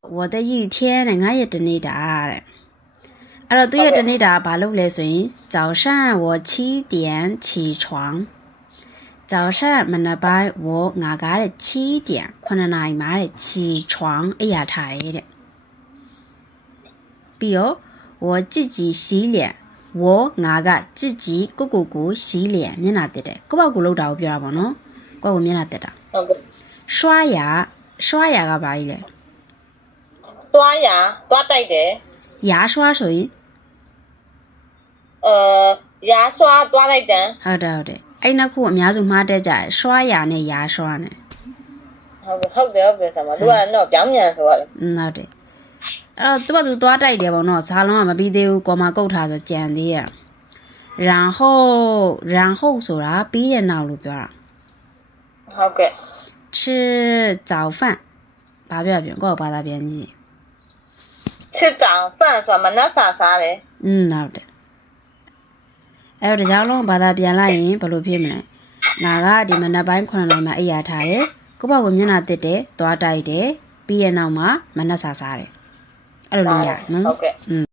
我的一天呢，俺也真的打嘞。对呀，真的打，把路来顺。早上我7点起床。早上我那班我俺家的7点，可能那妈的起床，哎呀，太的。比如我自己洗脸，我俺家自己咕洗脸，免哪得的，我把咕噜倒不要不喏，我免哪得的。刷牙个吧伊嘞。刷牙刷တိုက်တယ်牙刷水。牙刷刷လိုက်တယ်ဟုတ်တယ်အဲ့နှစ်ခုအများစုမှားတတ်ကြတယ်刷牙နဲ့牙刷နဲ့ဟုတ်တယ်ဆရာမသူကတော့ပြောင်းပြန်ဆိုရတယ်ဟုတ်တယ်သူကသူသွားတိုက်တယ်ပေါ့နော်ဇာလုံးကမပြီးသေးဘူးကော်မာကုတ်ထားဆိုကြံသေးရ然后ဆိုတာပြီးရဲ့နောက်လို့ပြောတာဟုတ်ကဲ့吃早饭ဘာပြောပြန်ကိုယ့်ဘာသာပြန်ကြည့်吃早饭ဆိုတာမနက်စာစားတယ်ဟုတ်တယ်အဲ့တော့ကြောင်လုံးဘာသာပြန်လိုက်ရင်ဘယ်လိုဖြစ်မလဲငါကဒီမနက်ပိုင်း9နာရီမှာအိပ်ရထားတယ်ကိုယ့်ဘာကိုမျက်နှာတစ်တယ်သွားတိုက်တယ်ပြီးရဲ့နောက်မှာမနက်စာစားတယ်အဲ့လိုလေးရနော်ဟုတ်ကဲ့